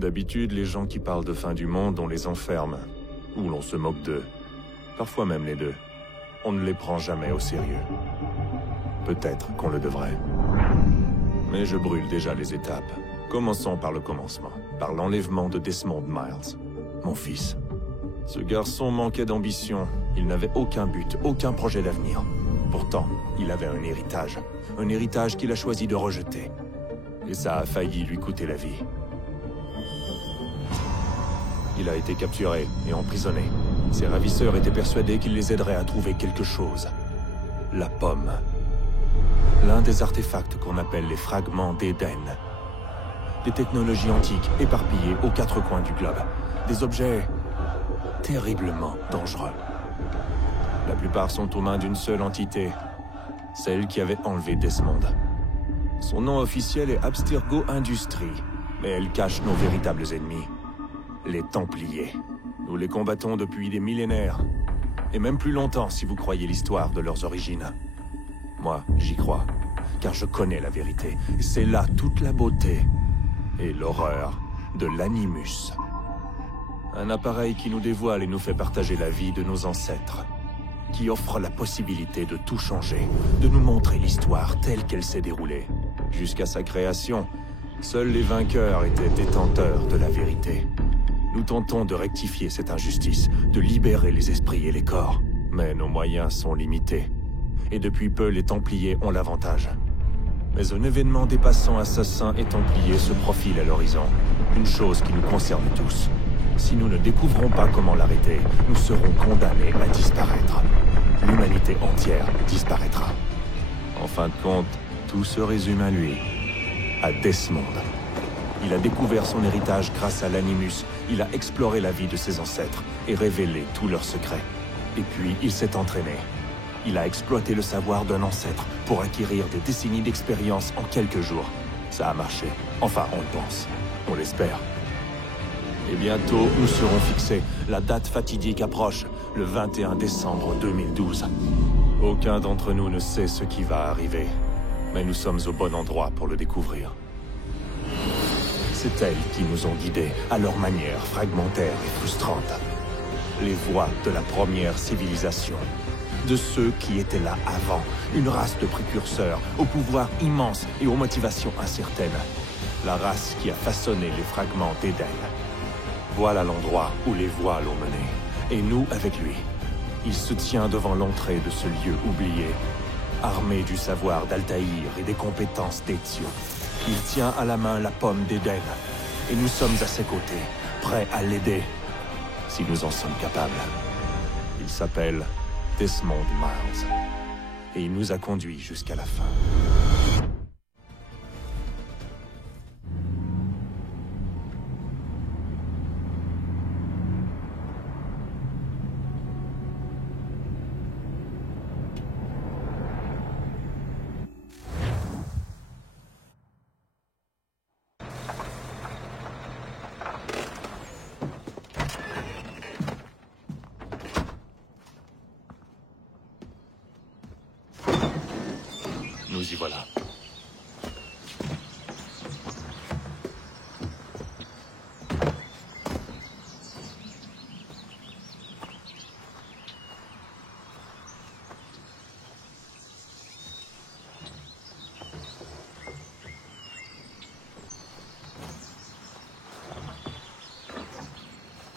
D'habitude, les gens qui parlent de fin du monde, on les enferme. Ou l'on se moque d'eux. Parfois même les deux. On ne les prend jamais au sérieux. Peut-être qu'on le devrait. Mais je brûle déjà les étapes. Commençons par le commencement. Par l'enlèvement de Desmond Miles. Mon fils. Ce garçon manquait d'ambition. Il n'avait aucun but, aucun projet d'avenir. Pourtant, il avait un héritage. Un héritage qu'il a choisi de rejeter. Et ça a failli lui coûter la vie. Il a été capturé et emprisonné. Ses ravisseurs étaient persuadés qu'il les aiderait à trouver quelque chose. La pomme. L'un des artefacts qu'on appelle les fragments d'Éden. Des technologies antiques éparpillées aux quatre coins du globe. Des objets terriblement dangereux. La plupart sont aux mains d'une seule entité, celle qui avait enlevé Desmond. Son nom officiel est Abstergo Industries, mais elle cache nos véritables ennemis, les Templiers. Nous les combattons depuis des millénaires, et même plus longtemps si vous croyez l'histoire de leurs origines. Moi, j'y crois, car je connais la vérité. C'est là toute la beauté et l'horreur de l'Animus. Un appareil qui nous dévoile et nous fait partager la vie de nos ancêtres, qui offre la possibilité de tout changer, de nous montrer l'histoire telle qu'elle s'est déroulée. Jusqu'à sa création, seuls les vainqueurs étaient détenteurs de la vérité. Nous tentons de rectifier cette injustice, de libérer les esprits et les corps. Mais nos moyens sont limités. Et depuis peu, les Templiers ont l'avantage. Mais un événement dépassant assassins et Templiers se profile à l'horizon. Une chose qui nous concerne tous. Si nous ne découvrons pas comment l'arrêter, nous serons condamnés à disparaître. L'humanité entière disparaîtra. En fin de compte, tout se résume à lui. À Desmond. Il a découvert son héritage grâce à l'Animus. Il a exploré la vie de ses ancêtres et révélé tous leurs secrets. Et puis, il s'est entraîné. Il a exploité le savoir d'un ancêtre pour acquérir des décennies d'expérience en quelques jours. Ça a marché. Enfin, on le pense. On l'espère. Et bientôt, nous serons fixés. La date fatidique approche, le 21 décembre 2012. Aucun d'entre nous ne sait ce qui va arriver. Mais nous sommes au bon endroit pour le découvrir. C'est elles qui nous ont guidés, à leur manière fragmentaire et frustrante. Les voies de la première civilisation. De ceux qui étaient là avant. Une race de précurseurs, au pouvoir immense et aux motivations incertaines. La race qui a façonné les fragments d'Éden. Voilà l'endroit où les voix l'ont mené. Et nous avec lui. Il se tient devant l'entrée de ce lieu oublié. Armé du savoir d'Altaïr et des compétences d'Ezio. Il tient à la main la pomme d'Éden. Et nous sommes à ses côtés, prêts à l'aider. Si nous en sommes capables. Il s'appelle Desmond Miles. Et il nous a conduits jusqu'à la fin. Nous y voilà.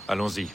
Allons-y.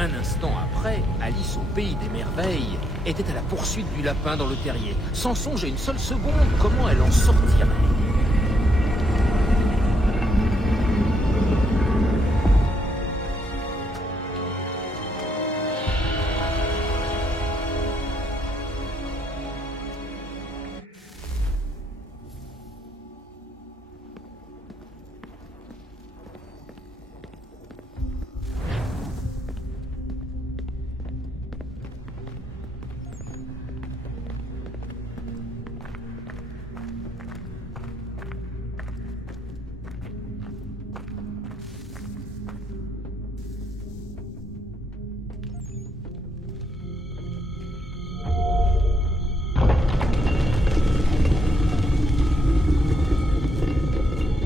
Un instant après, Alice au pays des merveilles était à la poursuite du lapin dans le terrier, sans songer une seule seconde comment elle en sortirait.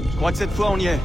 Je crois que cette fois on y est.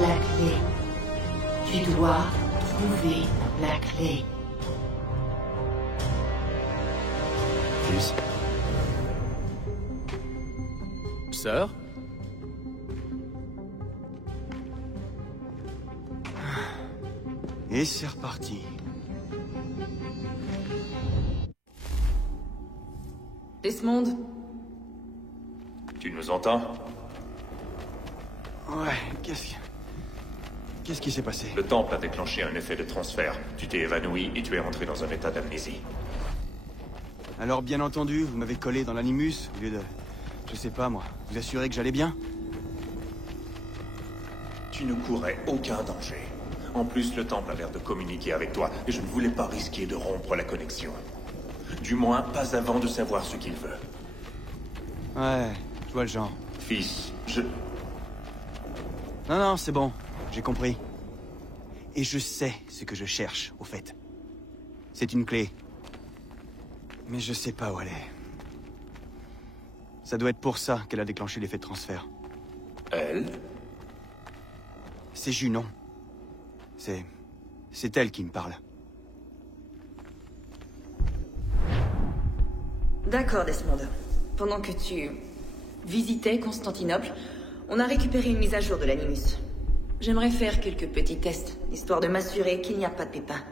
La clé. Tu dois trouver la clé. Fils. Sœur? Et c'est reparti. Desmond, Tu nous entends? Ouais, Qu'est-ce qui s'est passé? Le temple a déclenché un effet de transfert. Tu t'es évanoui et tu es rentré dans un état d'amnésie. Alors bien entendu, vous m'avez collé dans l'animus au lieu de... Je sais pas moi, vous assurer que j'allais bien? Tu ne courais aucun danger. En plus, le temple a l'air de communiquer avec toi, et je ne voulais pas risquer de rompre la connexion. Du moins, pas avant de savoir ce qu'il veut. Ouais, je vois le genre. Fils, Non, c'est bon, j'ai compris. Et je sais ce que je cherche, au fait. C'est une clé. Mais je sais pas où elle est. Ça doit être pour ça qu'elle a déclenché l'effet de transfert. Elle? C'est Junon. C'est elle qui me parle. D'accord, Desmond. Pendant que tu visitais Constantinople, on a récupéré une mise à jour de l'Animus. J'aimerais faire quelques petits tests, histoire de m'assurer qu'il n'y a pas de pépins.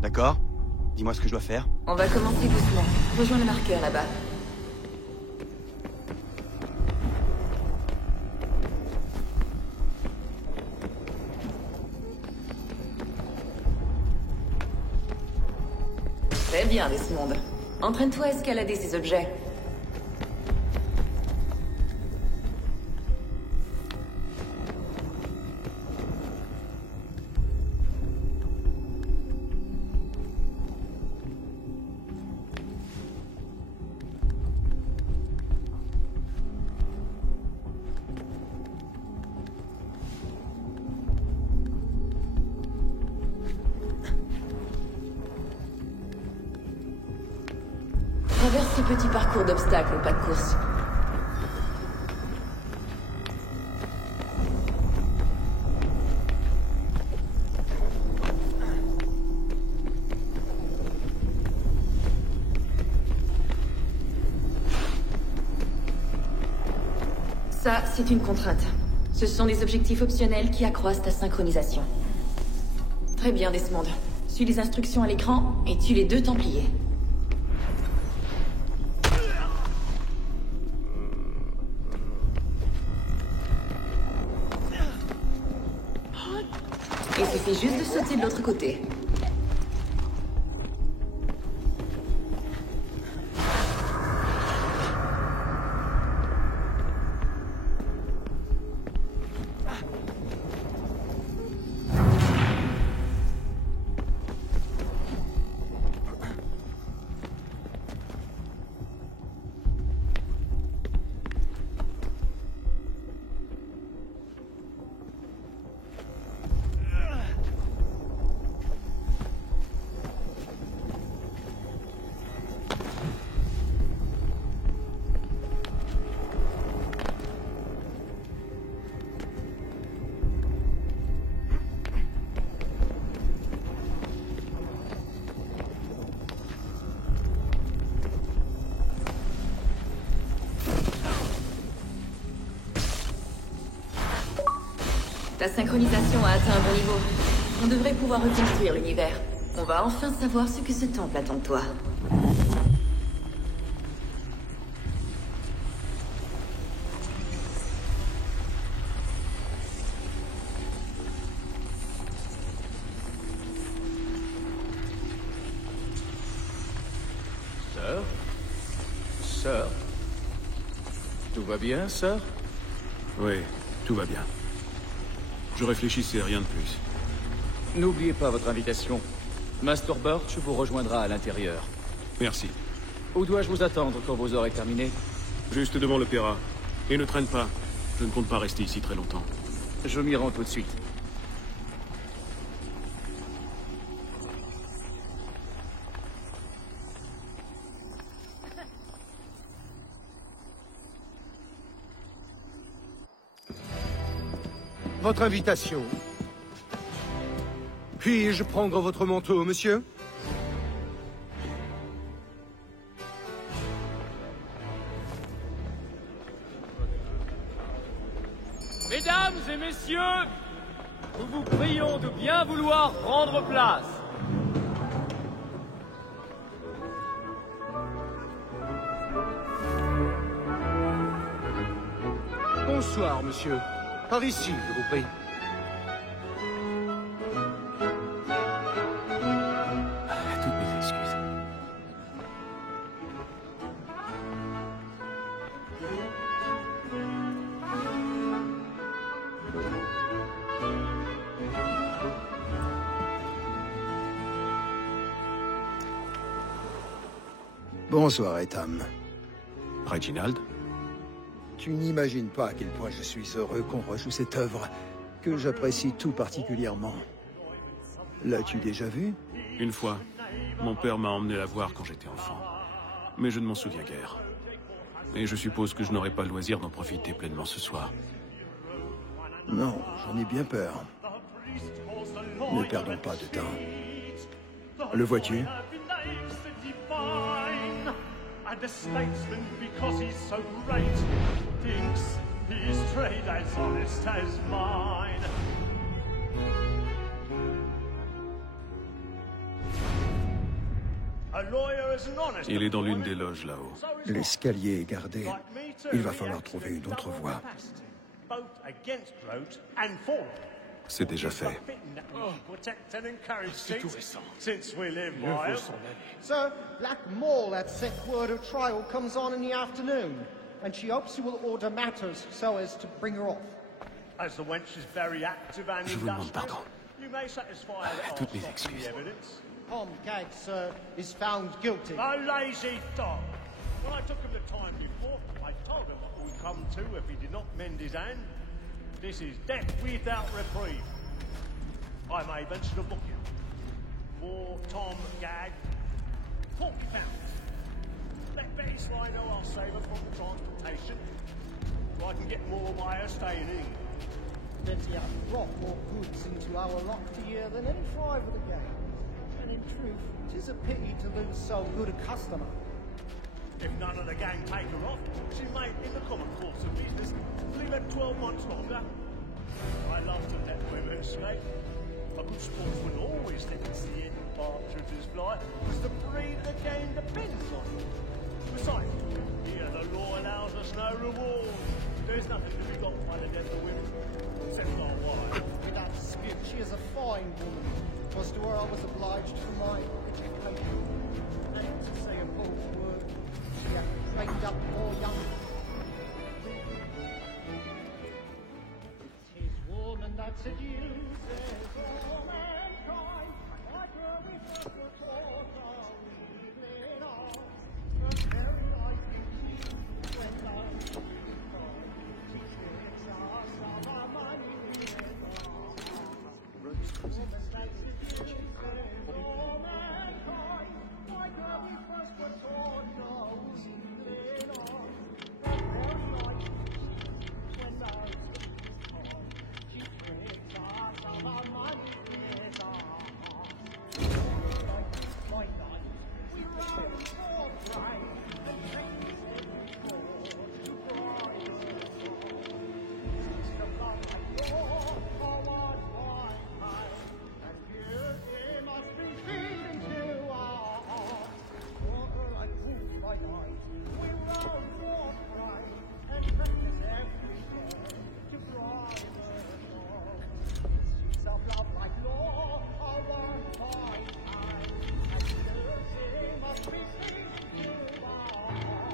D'accord? Dis-moi ce que je dois faire. On va commencer doucement. Rejoins le marqueur là-bas. Très bien, Desmond. Entraîne-toi à escalader ces objets. Traverse ce petit parcours d'obstacles au pas de course. Ça, c'est une contrainte. Ce sont des objectifs optionnels qui accroissent ta synchronisation. Très bien, Desmond. Suis les instructions à l'écran et tue les 2 Templiers. Il suffit juste de sauter de l'autre côté. Ta synchronisation a atteint un bon niveau. On devrait pouvoir reconstruire l'univers. On va enfin savoir ce que ce temple attend de toi. Sœur? Sœur? Tout va bien, sœur? Oui, tout va bien. Je réfléchissais à rien de plus. N'oubliez pas votre invitation. Master Birch vous rejoindra à l'intérieur. Merci. Où dois-je vous attendre quand vous aurez terminé? Juste devant l'opéra. Et ne traîne pas. Je ne compte pas rester ici très longtemps. Je m'y rends tout de suite. Votre invitation. Puis-je prendre votre manteau, monsieur? Mesdames et messieurs, nous vous prions de bien vouloir prendre place. Bonsoir, monsieur. Par ici, je vous prie. Toutes mes excuses. Bonsoir, Etham. Reginald? Tu n'imagines pas à quel point je suis heureux qu'on rejoue cette œuvre, que j'apprécie tout particulièrement. L'as-tu déjà vue? Une fois. Mon père m'a emmené la voir quand j'étais enfant. Mais je ne m'en souviens guère. Et je suppose que je n'aurai pas le loisir d'en profiter pleinement ce soir. Non, j'en ai bien peur. Ne perdons pas de temps. Le vois-tu? And a statesman, because he's so great, thinks his trade as honest as mine. A lawyer is an honest. Il est dans l'une des loges là-haut. L'escalier est gardé. Il va falloir trouver une autre voie. Both against Grote and for him. C'est déjà fait. C'est tout récent. Since we live by it. Sir, Black Maul had set word of trial comes on in the afternoon, and she hopes you will order matters so as to bring her off. As the wench is very active and Je vous demande pardon. you may satisfy her Toutes mes excuses. evidence. Tom Gag, sir, is found guilty. A lazy dog. When I took him the time before, I told him what would come to if he did not mend his hand. This is death without reprieve. I may venture to book you. For Tom Gag, £40. Let Betty Sly know I'll save her from transportation. So I can get more by her staying in. Betty hath brought more goods into our locked year than any drive of the game. And in truth, 'tis a pity to lose so good a customer. If none of the gang take her off, she may, in the common course of business, leave her 12 months longer. I love to let women sleep. A good sportsman always thinks the end partridges fly, because the breed of the game depends on it. Besides, here the law allows us no reward. There's nothing to be got by the death of women, except our wives. Without dispute, she is a fine woman. 'Twas to her I was obliged for my education. And to say a bold word, she hath trained up more young. Tis woman that seduces all mankind, like her we first were taught how we live on. Her very life in she, when love is gone, she tricks us of our money we live on. Woman that seduces all mankind, like her we first were taught how we live on. Her very life in she, when love is gone, she tricks us of our money we live on. Like night, we run for pride, and change every thought to brighter days. The love like yours, for what high, and beauty must be feeding to our hearts. Water like food by night, we run for pride, and practice every day to brighter days. She's of love like law, our one high, and beauty must be feeding to our hearts.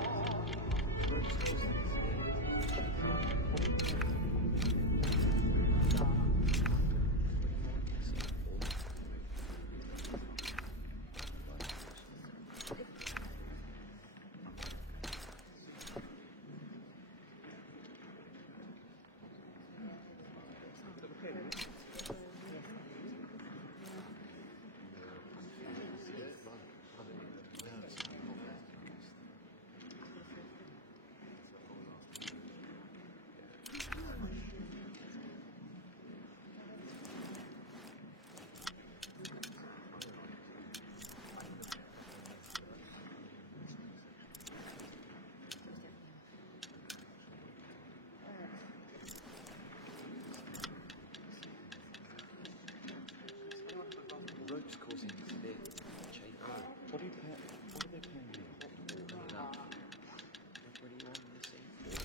Ropes causing severe chain. What are they paying you? Everybody on the same floor.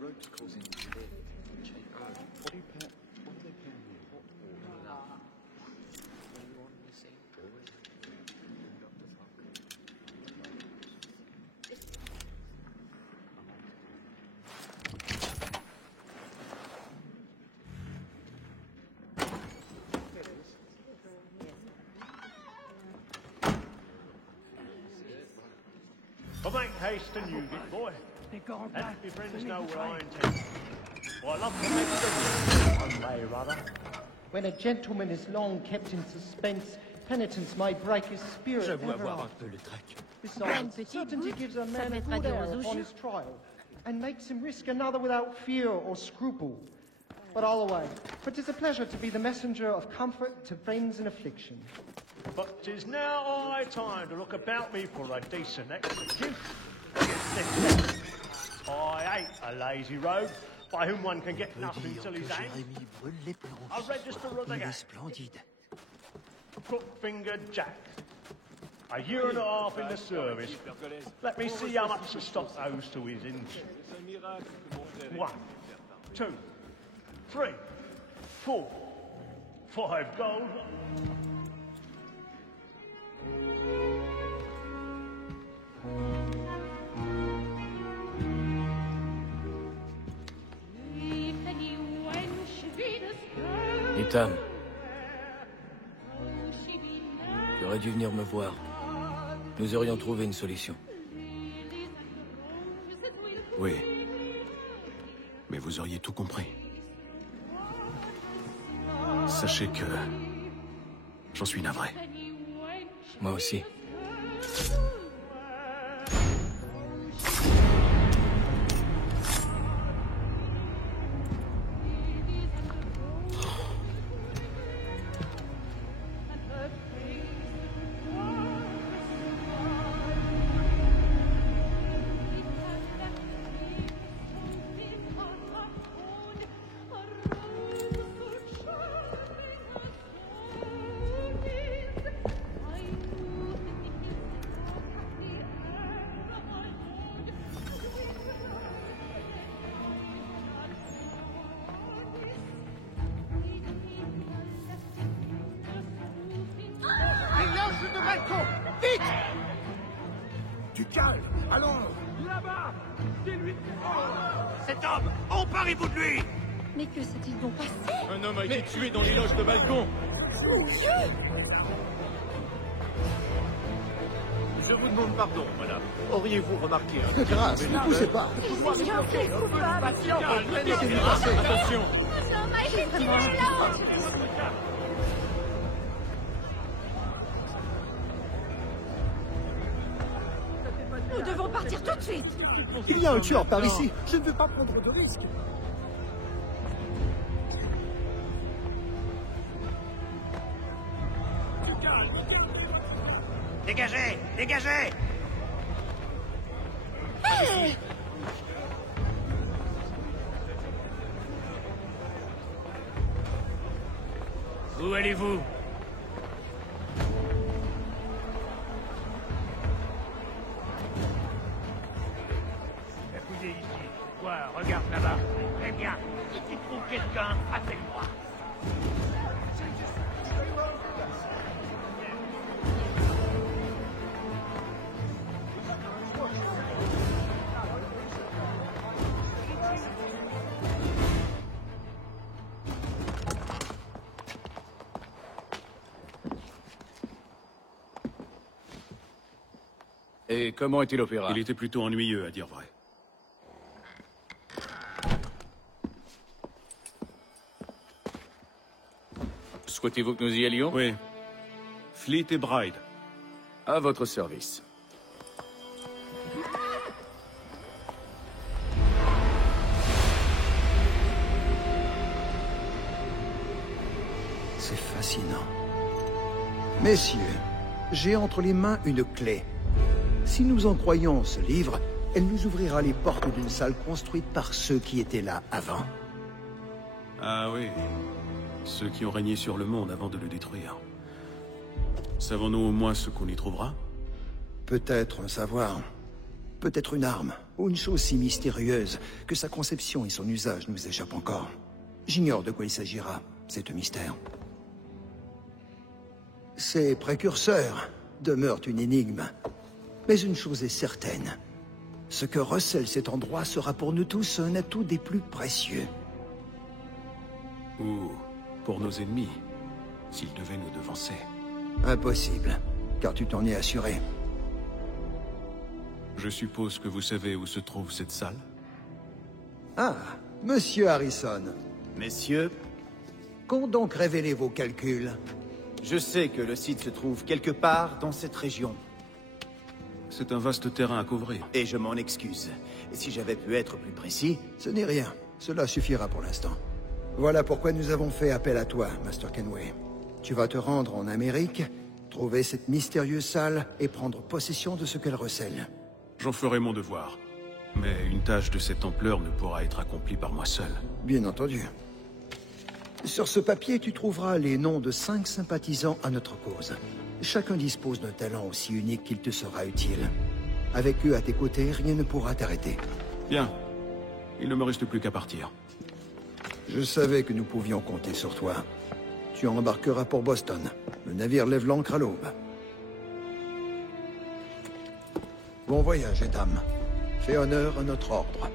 Ropes causing severe chain. What are they paying you? Hot water. Are you on the same floor? What the fuck? Well, make haste and use it, boy. And my friends know where I intend. Well, I love to make sure one way or other. When a gentleman is long kept in suspense, penitence might break his spirit. J'avoue avoir un peu le trac. Besides, certainty gives a man a good air upon his trial, and makes him risk another without fear or scruple. But all away, for 'tis a pleasure to be the messenger of comfort to friends in affliction. But 'tis now high time to look about me for a decent execution. I hate a lazy rogue by whom one can get nothing till he's hanged. A register of the gang. Crook-fingered Jack. A year and a half in the service. Let me see how much the stock owes to his interest. 1, 2, 3, 4, 5 gold. Tam. Tu aurais dû venir me voir. Nous aurions trouvé une solution. Oui. Mais vous auriez tout compris. Sachez que... j'en suis navré. Moi aussi. Du calme, allons. Là-bas! C'est lui! Cet homme, emparez-vous de lui. Mais que s'est-il donc passé? Un homme a été tué dans les loges de balcon! Mon Dieu! Je vous demande pardon, madame. Auriez-vous remarqué De grâce, ne poussez pas. C'est bien fait, coupable! Attention! Un homme a été tué là! Nous devons partir tout de suite! Il y a un tueur par ici. Je ne veux pas prendre de risques. Dégagez, dégagez. Hey! Où allez-vous? Écoutez ici. Quoi? Regarde là-bas. Très bien. Si tu trouves quelqu'un, appelle-moi. Et comment était l'opéra? Il était plutôt ennuyeux, à dire vrai. Souhaitez-vous que nous y allions? Oui. Fleet et Bride. À votre service. C'est fascinant. Messieurs, j'ai entre les mains une clé. Si nous en croyons ce livre, elle nous ouvrira les portes d'une salle construite par ceux qui étaient là avant. Ah oui. Ceux qui ont régné sur le monde avant de le détruire. Savons-nous au moins ce qu'on y trouvera? Peut-être un savoir, peut-être une arme, ou une chose si mystérieuse que sa conception et son usage nous échappent encore. J'ignore de quoi il s'agira, c'est un mystère. Ces précurseurs demeurent une énigme. Mais une chose est certaine. Ce que recèle cet endroit sera pour nous tous un atout des plus précieux. Ou pour nos ennemis, s'ils devaient nous devancer. Impossible, car tu t'en es assuré. Je suppose que vous savez où se trouve cette salle? Ah, Monsieur Harrison. Messieurs, Qu'ont donc révélé vos calculs? je sais que le site se trouve quelque part dans cette région. C'est un vaste terrain à couvrir. Et je m'en excuse. Et si j'avais pu être plus précis... Ce n'est rien. Cela suffira pour l'instant. Voilà pourquoi nous avons fait appel à toi, Master Kenway. Tu vas te rendre en Amérique, trouver cette mystérieuse salle et prendre possession de ce qu'elle recèle. J'en ferai mon devoir. Mais une tâche de cette ampleur ne pourra être accomplie par moi seul. Bien entendu. Sur ce papier, tu trouveras les noms de 5 sympathisants à notre cause. Chacun dispose d'un talent aussi unique qu'il te sera utile. Avec eux à tes côtés, rien ne pourra t'arrêter. Bien. Il ne me reste plus qu'à partir. Je savais que nous pouvions compter sur toi. Tu embarqueras pour Boston. Le navire lève l'ancre à l'aube. Bon voyage, Etam. Fais honneur à notre ordre.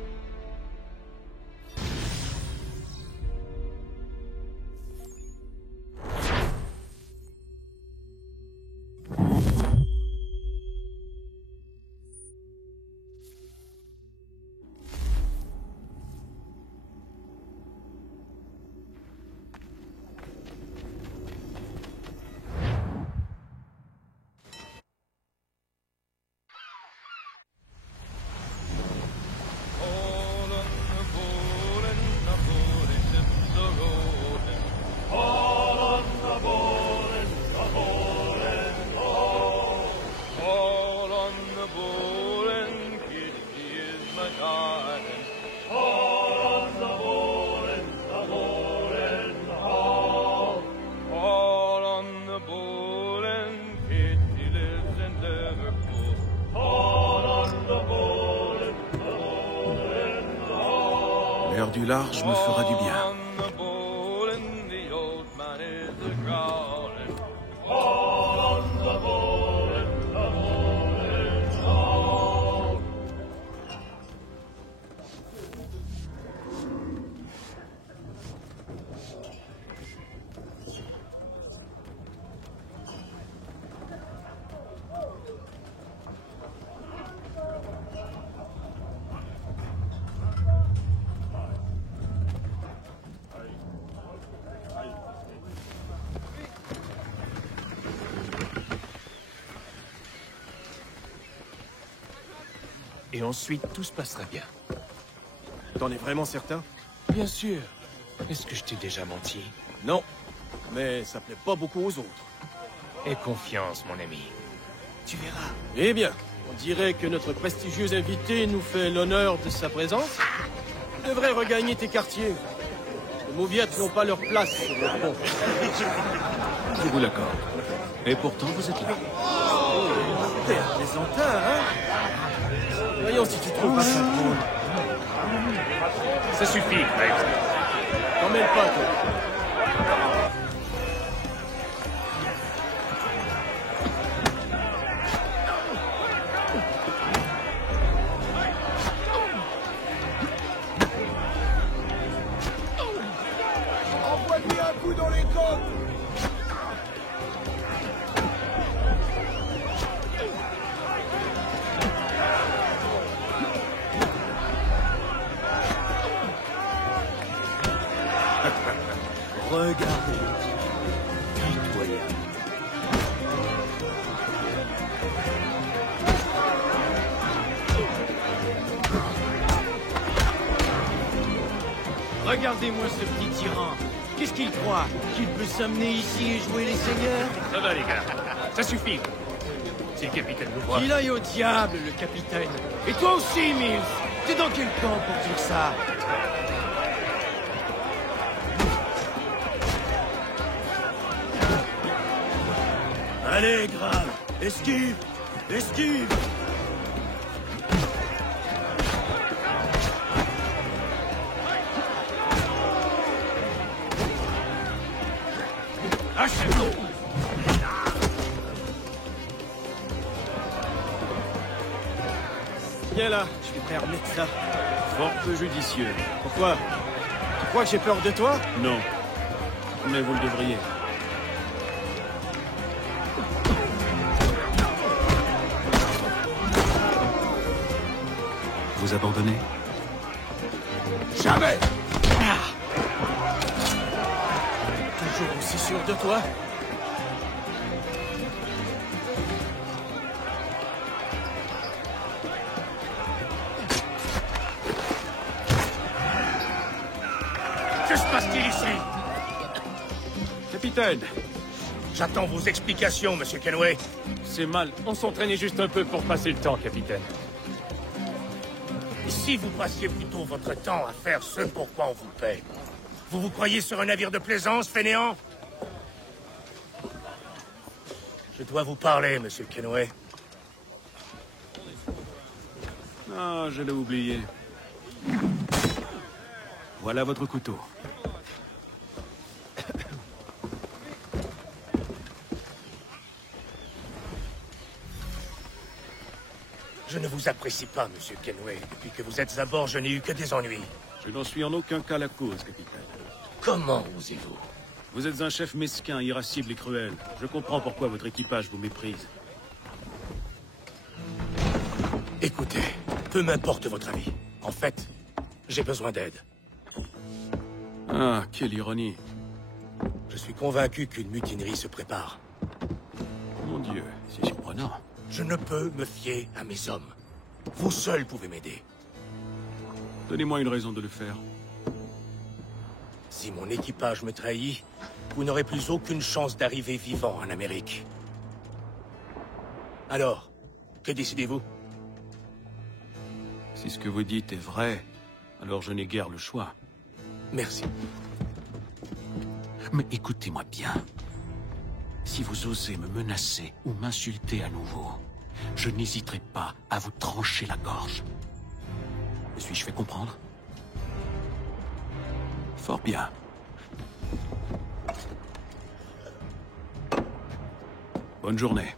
L'air du large me fera du bien. Et ensuite, tout se passera bien. T'en es vraiment certain? Bien sûr. Est-ce que je t'ai déjà menti? Non. Mais ça plaît pas beaucoup aux autres. Aie confiance, mon ami. Tu verras. Eh bien, on dirait que notre prestigieux invité nous fait l'honneur de sa présence. Tu devrais regagner tes quartiers. Les mauviettes n'ont pas leur place sur le pont. Je vous l'accorde. Et pourtant, vous êtes là. T'es un plaisantin, hein? Voyons si tu trouves pas ça drôle. Ça suffit, Graves. T'en mêle pas, toi. Envoie-lui un coup dans les côtes. Regardez. Pitoyable. Regardez-moi ce petit tyran. Qu'est-ce qu'il croit? Qu'il peut s'amener ici et jouer les seigneurs? Ça va, les gars. Ça suffit. Si le capitaine nous voit... Qu'il aille au diable, le capitaine. Et toi aussi, Mills. T'es dans quel camp pour dire ça? Allez, Grave. Esquive. Esquive. Achève-le. Viens là, je vais te remettre ça. Fort peu judicieux. Pourquoi? Tu crois que j'ai peur de toi? Non. Mais vous le devriez. Vous abandonnez? Jamais! Toujours aussi sûr de toi? Que se passe-t-il ici? Capitaine! J'attends vos explications, monsieur Kenway. C'est mal. On s'entraînait juste un peu pour passer le temps, capitaine. Si vous passiez plutôt votre temps à faire ce pour quoi on vous paie, vous vous croyez sur un navire de plaisance, fainéant? Je dois vous parler, monsieur Kenway. Ah, je l'ai oublié. Voilà votre couteau. Je ne vous apprécie pas, monsieur Kenway. Depuis que vous êtes à bord, je n'ai eu que des ennuis. Je n'en suis en aucun cas la cause, capitaine. Comment osez-vous? Vous êtes un chef mesquin, irascible et cruel. Je comprends pourquoi votre équipage vous méprise. Écoutez, peu m'importe votre avis. En fait, j'ai besoin d'aide. Ah, quelle ironie. Je suis convaincu qu'une mutinerie se prépare. Mon Dieu, c'est surprenant. Je ne peux me fier à mes hommes. Vous seuls pouvez m'aider. Donnez-moi une raison de le faire. Si mon équipage me trahit, vous n'aurez plus aucune chance d'arriver vivant en Amérique. Alors, que décidez-vous? Si ce que vous dites est vrai, alors je n'ai guère le choix. Merci. Mais écoutez-moi bien. Si vous osez me menacer ou m'insulter à nouveau, je n'hésiterai pas à vous trancher la gorge. Me suis-je fait comprendre? Fort bien. Bonne journée.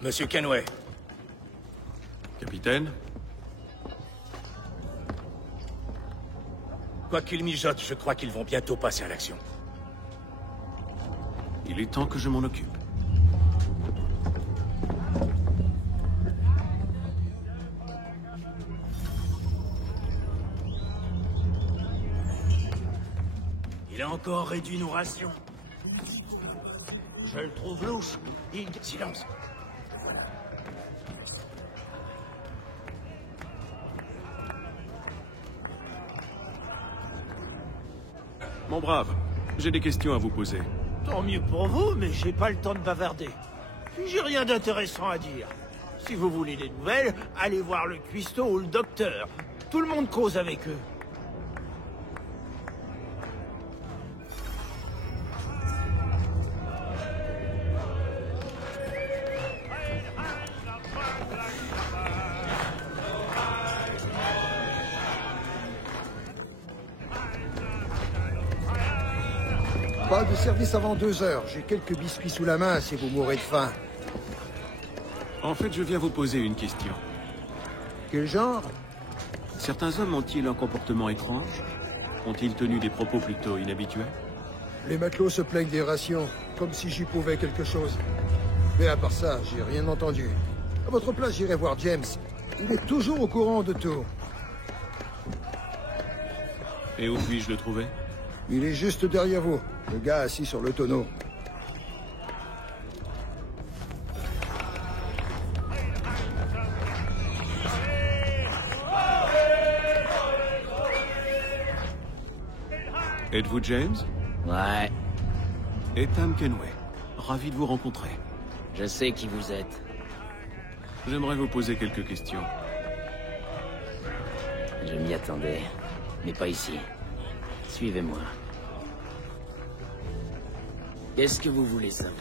Monsieur Kenway. Capitaine? Quoi qu'ils mijotent, je crois qu'ils vont bientôt passer à l'action. Il est temps que je m'en occupe. Il a encore réduit nos rations. Je le trouve louche. Silence. Mon brave, j'ai des questions à vous poser. Tant mieux pour vous, mais j'ai pas le temps de bavarder. Puis j'ai rien d'intéressant à dire. Si vous voulez des nouvelles, allez voir le cuistot ou le docteur. Tout le monde cause avec eux. Pas de service avant 2 heures. J'ai quelques biscuits sous la main si vous mourrez de faim. En fait, je viens vous poser une question. Quel genre? Certains hommes ont-ils un comportement étrange? Ont-ils tenu des propos plutôt inhabituels? Les matelots se plaignent des rations, comme si j'y pouvais quelque chose. Mais à part ça, j'ai rien entendu. À votre place, j'irai voir James. Il est toujours au courant de tout. Et où puis-je le trouver? Il est juste derrière vous, le gars assis sur le tonneau. Êtes-vous James? Ouais. Ethan Kenway. Ravi de vous rencontrer. Je sais qui vous êtes. J'aimerais vous poser quelques questions. Je m'y attendais, mais pas ici. Suivez-moi. Qu'est-ce que vous voulez savoir?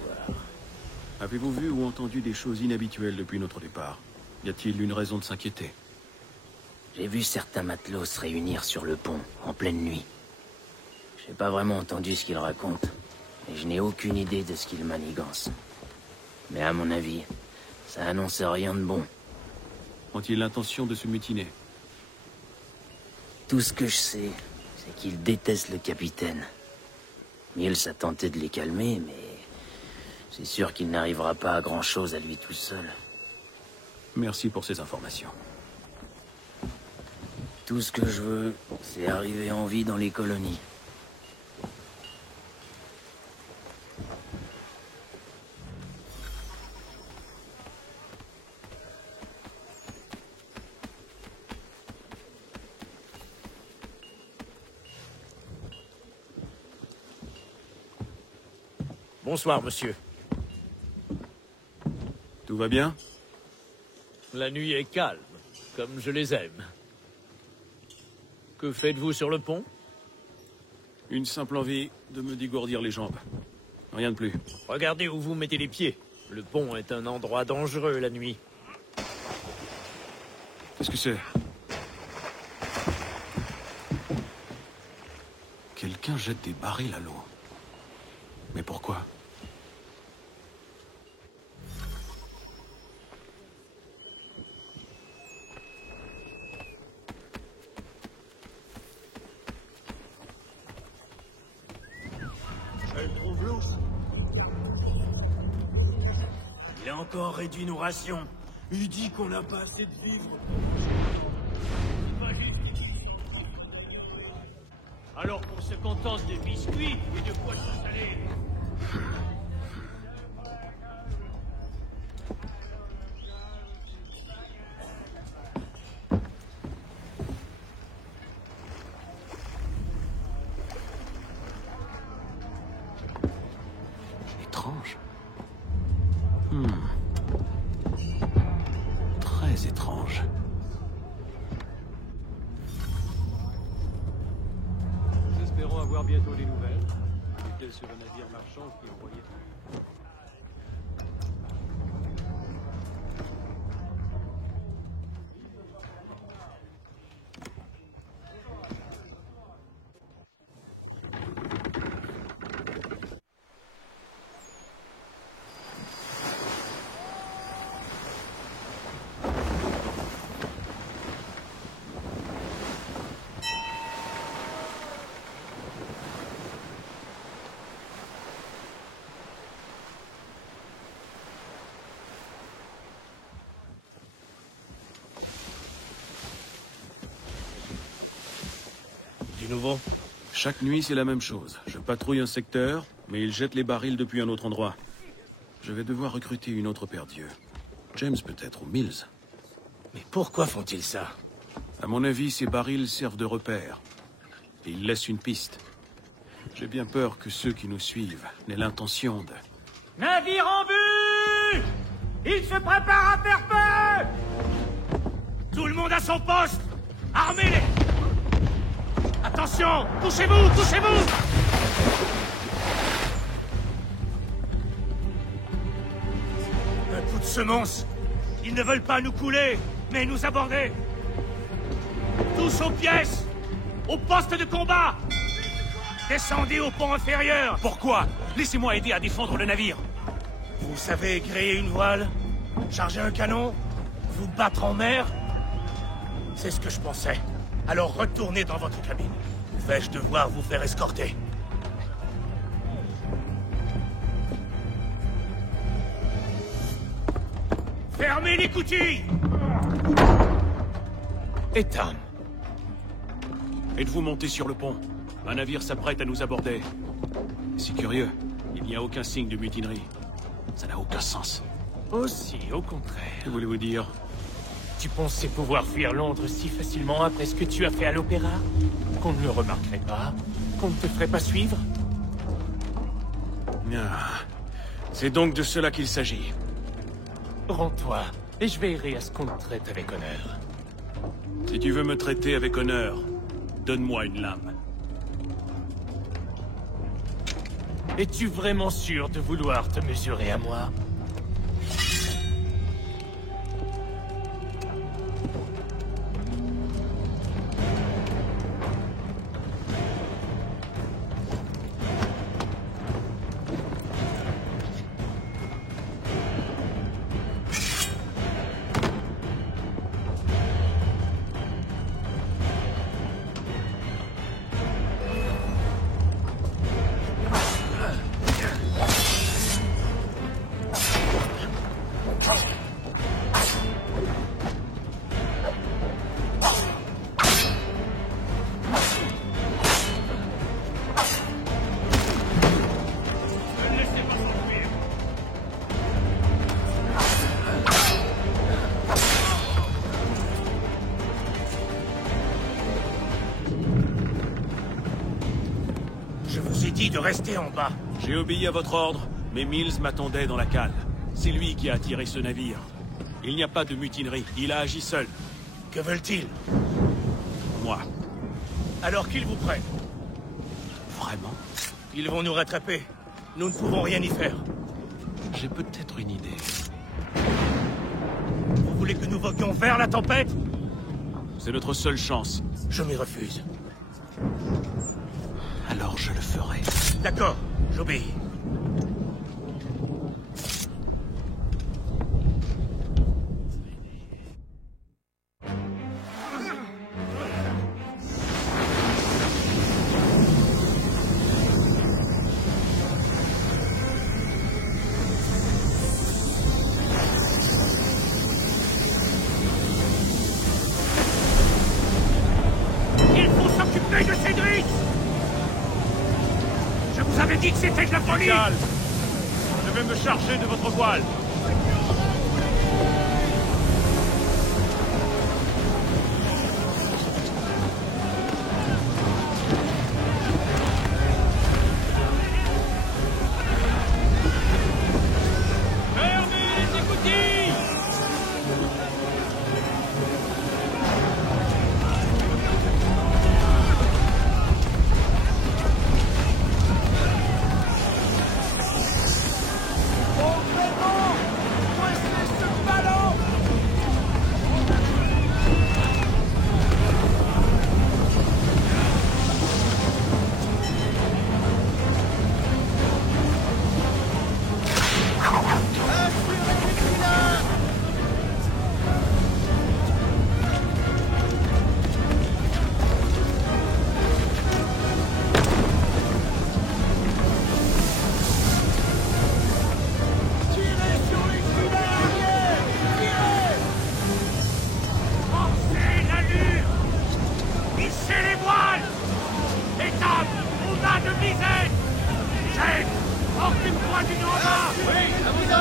Avez-vous vu ou entendu des choses inhabituelles depuis notre départ? Y a-t-il une raison de s'inquiéter? J'ai vu certains matelots se réunir sur le pont, en pleine nuit. J'ai pas vraiment entendu ce qu'ils racontent, et je n'ai aucune idée de ce qu'ils manigancent. Mais à mon avis, ça annonce rien de bon. Ont-ils l'intention de se mutiner? Tout ce que je sais, c'est qu'ils détestent le capitaine. Mills a tenté de les calmer, mais c'est sûr qu'il n'arrivera pas à grand-chose à lui tout seul. Merci pour ces informations. Tout ce que je veux, c'est arriver en vie dans les colonies. Bonsoir, monsieur. Tout va bien? La nuit est calme, comme je les aime. Que faites-vous sur le pont? Une simple envie de me dégourdir les jambes. Rien de plus. Regardez où vous mettez les pieds. Le pont est un endroit dangereux la nuit. Qu'est-ce que c'est? Quelqu'un jette des barils à l'eau. Mais pourquoi? Je le trouve louche. Il a encore réduit nos rations. Il dit qu'on n'a pas assez de vivres. Alors qu'on se contente de biscuits et de poissons salés. Étrange. Très étrange. Nous espérons avoir bientôt des nouvelles. C'était sur un navire marchand qui envoyait. Du nouveau? Chaque nuit, c'est la même chose. Je patrouille un secteur, mais ils jettent les barils depuis un autre endroit. Je vais devoir recruter une autre paire d'yeux. James peut-être, ou Mills. Mais pourquoi font-ils ça? À mon avis, ces barils servent de repère. Et ils laissent une piste. J'ai bien peur que ceux qui nous suivent n'aient l'intention de... Navire en vue! Il se prépare à faire feu! Tout le monde à son poste! Armez-les! Attention! Touchez-vous! Touchez-vous! Un coup de semonce! Ils ne veulent pas nous couler, mais nous aborder! Tous aux pièces! Au poste de combat! Descendez au pont inférieur! Pourquoi? Laissez-moi aider à défendre le navire! Vous savez gréer une voile? Charger un canon? Vous battre en mer? C'est ce que je pensais. Alors retournez dans votre cabine. Ou vais-je devoir vous faire escorter? Fermez les coutilles! Ethan. Êtes-vous monté sur le pont? Un navire s'apprête à nous aborder. C'est curieux. Il n'y a aucun signe de mutinerie. Ça n'a aucun sens. Aussi, au contraire. Que voulez-vous dire? Tu pensais pouvoir fuir Londres si facilement après ce que tu as fait à l'opéra? Qu'on ne le remarquerait pas? Qu'on ne te ferait pas suivre? Ah, c'est donc de cela qu'il s'agit. Rends-toi, et je veillerai à ce qu'on te traite avec honneur. Si tu veux me traiter avec honneur, donne-moi une lame. Es-tu vraiment sûr de vouloir te mesurer à moi? Je vous ai dit de rester en bas. J'ai obéi à votre ordre. Mais Mills m'attendait dans la cale. C'est lui qui a attiré ce navire. Il n'y a pas de mutinerie, il a agi seul. Que veulent-ils? Moi. Alors qu'ils vous prennent. Vraiment? Ils vont nous rattraper. Nous ne pouvons rien y faire. J'ai peut-être une idée. Vous voulez que nous voguions vers la tempête? C'est notre seule chance. Je m'y refuse. Alors je le ferai. D'accord, j'obéis. Il faut s'occuper de Cédric! Je vous avais dit que c'était de la folie! Calme. Je vais me charger de votre voile. Fermez les écoutilles! Forcez l'allure! Hissez les voiles! Étape, on a de misaine! Jake, occupe-toi du nord! Oui, ça vous a...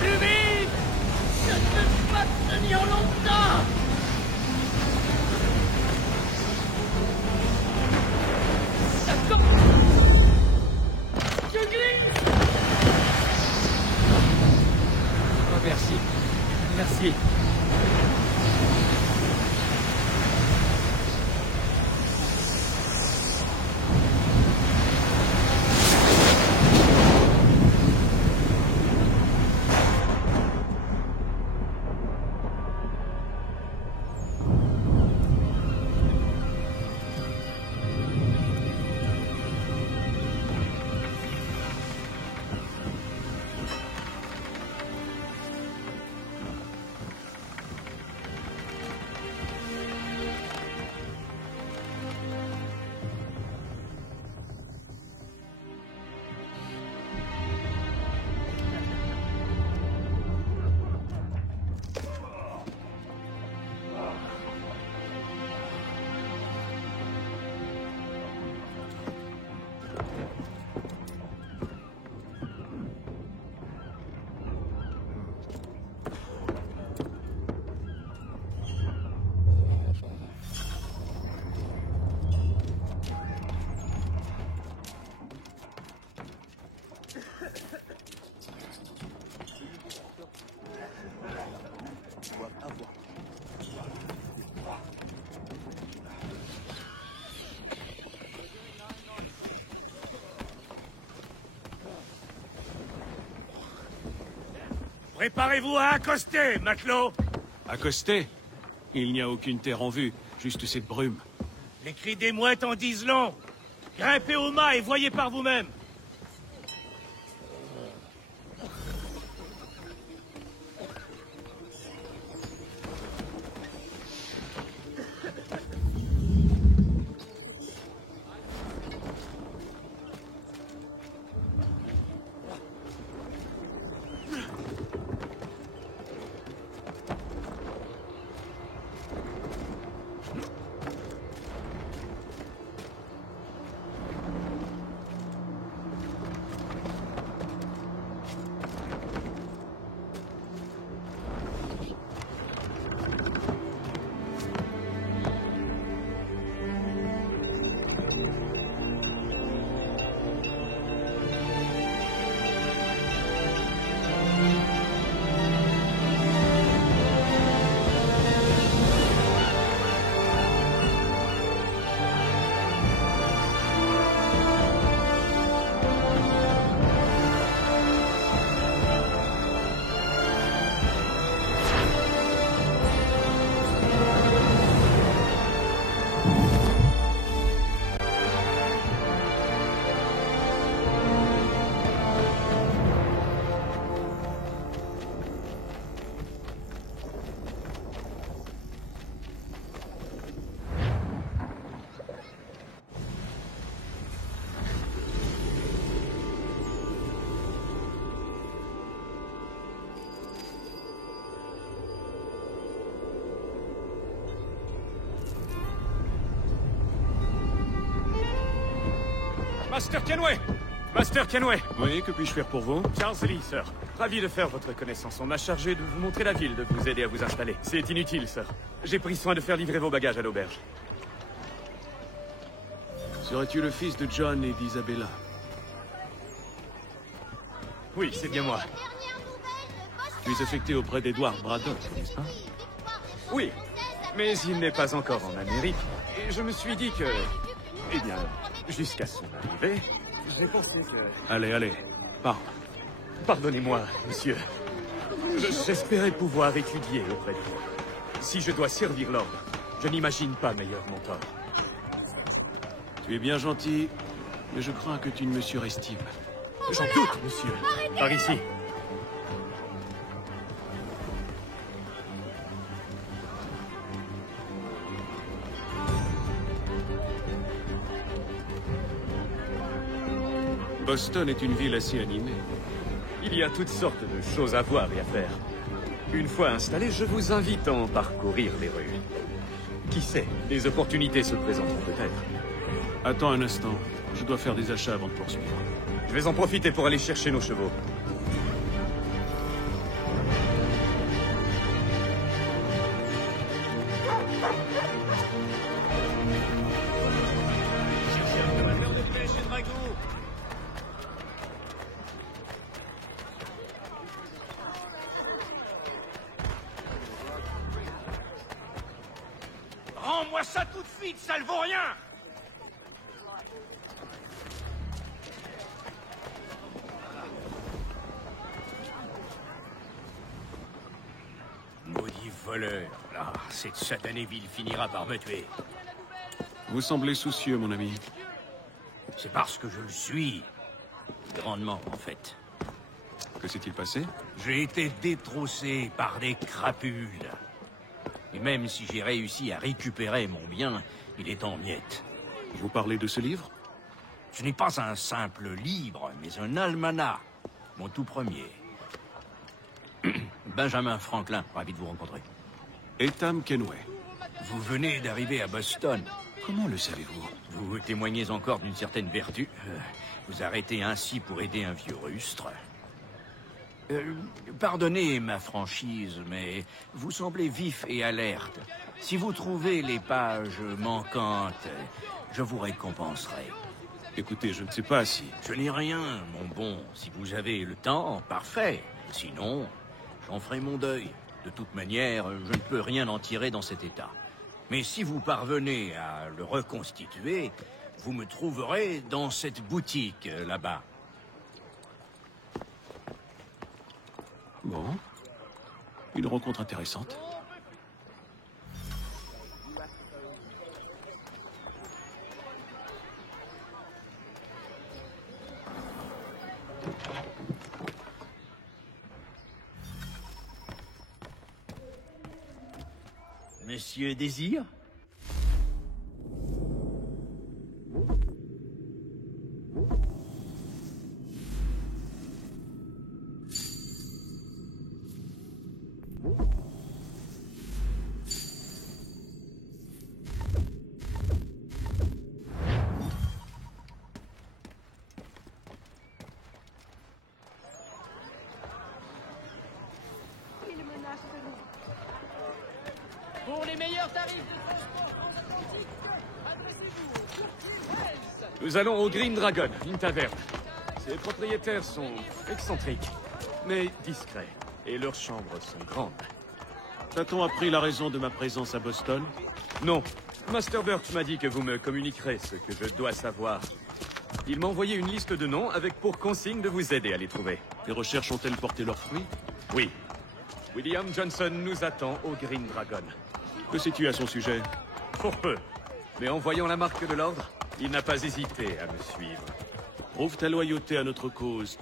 Plus vite! Je ne peux pas tenir longtemps! D'accord! Je glisse! Oh, merci. Merci. Préparez-vous à accoster, matelot! Accoster? Il n'y a aucune terre en vue, juste cette brume. Les cris des mouettes en disent long. Grimpez au mât et voyez par vous-même. Master Kenway! Master Kenway! Oui, que puis-je faire pour vous? Charles Lee, sir. Ravi de faire votre connaissance. On m'a chargé de vous montrer la ville, de vous aider à vous installer. C'est inutile, sir. J'ai pris soin de faire livrer vos bagages à l'auberge. Serais-tu le fils de John et d'Isabella? Oui, c'est bien moi. Tu es affecté auprès d'Edward Braddock, n'est-ce pas? Oui, mais il n'est pas encore en Amérique. Et je me suis dit que... Eh bien, jusqu'à son arrivée, j'ai pensé que... Allez, parle. Pardonnez-moi, monsieur. J'espérais pouvoir étudier auprès de vous. Si je dois servir l'ordre, je n'imagine pas meilleur mentor. Tu es bien gentil, mais je crains que tu ne me surestimes. J'en doute, monsieur. Par ici. Boston est une ville assez animée. Il y a toutes sortes de choses à voir et à faire. Une fois installé, je vous invite à en parcourir les rues. Qui sait, des opportunités se présenteront peut-être. Attends un instant, je dois faire des achats avant de poursuivre. Je vais en profiter pour aller chercher nos chevaux. Rends-moi ça tout de suite, ça ne vaut rien! Maudit voleur. Ah, cette satanée ville finira par me tuer. Vous semblez soucieux, mon ami. C'est parce que je le suis. Grandement, en fait. Que s'est-il passé? J'ai été détroussé par des crapules. Et même si j'ai réussi à récupérer mon bien, il est en miettes. Vous parlez de ce livre? Ce n'est pas un simple livre, mais un almanach. Mon tout premier. Benjamin Franklin, ravi de vous rencontrer. Etam Kenway. Vous venez d'arriver à Boston. Comment le savez-vous? Vous témoignez encore d'une certaine vertu. Vous arrêtez ainsi pour aider un vieux rustre. Pardonnez ma franchise, mais vous semblez vif et alerte. Si vous trouvez les pages manquantes, je vous récompenserai. Écoutez, je ne sais pas si... Je n'ai rien, mon bon. Si vous avez le temps, parfait. Sinon, j'en ferai mon deuil. De toute manière, je ne peux rien en tirer dans cet état. Mais si vous parvenez à le reconstituer, vous me trouverez dans cette boutique là-bas. Bon. Une rencontre intéressante. Monsieur Désir? Pour les meilleurs tarifs de transport transatlantique, adressez-vous au courtier Wells. Nous allons au Green Dragon, une taverne. Ses propriétaires sont excentriques, mais discrets. Et leurs chambres sont grandes. T'a-t-on appris la raison de ma présence à Boston? Non. Master Burt m'a dit que vous me communiquerez ce que je dois savoir. Il m'a envoyé une liste de noms avec pour consigne de vous aider à les trouver. Les recherches ont-elles porté leurs fruits? Oui. William Johnson nous attend au Green Dragon. Que sais-tu à son sujet? Pour peu. Mais en voyant la marque de l'ordre, il n'a pas hésité à me suivre. Prouve ta loyauté à notre cause,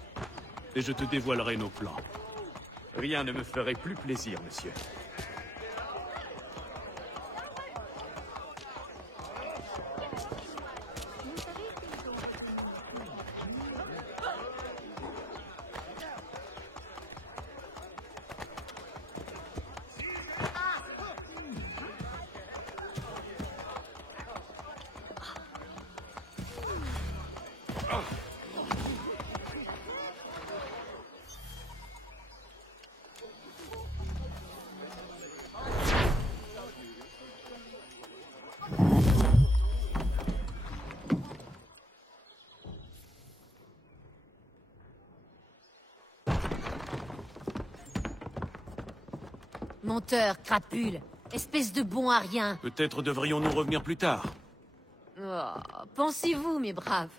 et je te dévoilerai nos plans. Rien ne me ferait plus plaisir, monsieur. Menteur, crapule, espèce de bon à rien. Peut-être devrions-nous revenir plus tard. Oh, pensez-vous, mes braves.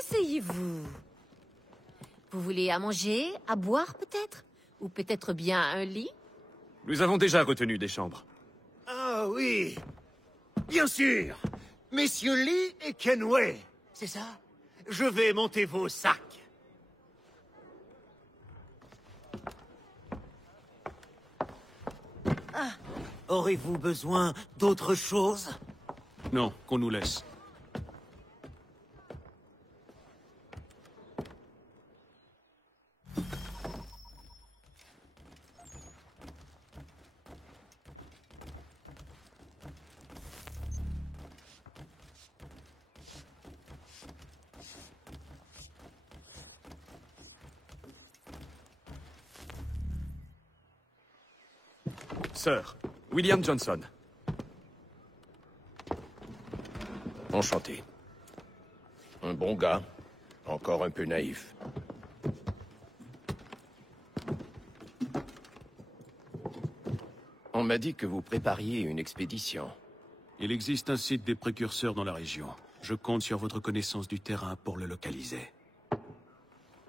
Asseyez-vous. Vous voulez à manger, à boire peut-être? Ou peut-être bien un lit? Nous avons déjà retenu des chambres. Ah oui, bien sûr. Messieurs Lee et Kenway, c'est ça? Je vais monter vos sacs. Ah, aurez-vous besoin d'autre chose? Non, qu'on nous laisse. Sir, William Johnson. Enchanté. Un bon gars, encore un peu naïf. On m'a dit que vous prépariez une expédition. Il existe un site des précurseurs dans la région. Je compte sur votre connaissance du terrain pour le localiser.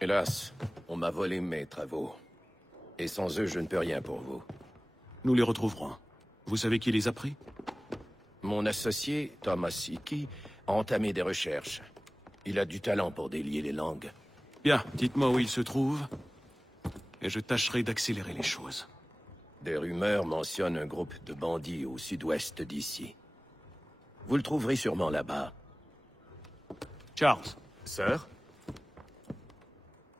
Hélas, on m'a volé mes travaux. Et sans eux, je ne peux rien pour vous. Nous les retrouverons. Vous savez qui les a pris? Mon associé, Thomas Hickey, a entamé des recherches. Il a du talent pour délier les langues. Bien, dites-moi où il se trouve, et je tâcherai d'accélérer les choses. Des rumeurs mentionnent un groupe de bandits au sud-ouest d'ici. Vous le trouverez sûrement là-bas. Charles. Sir?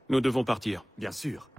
Nous devons partir. Bien sûr.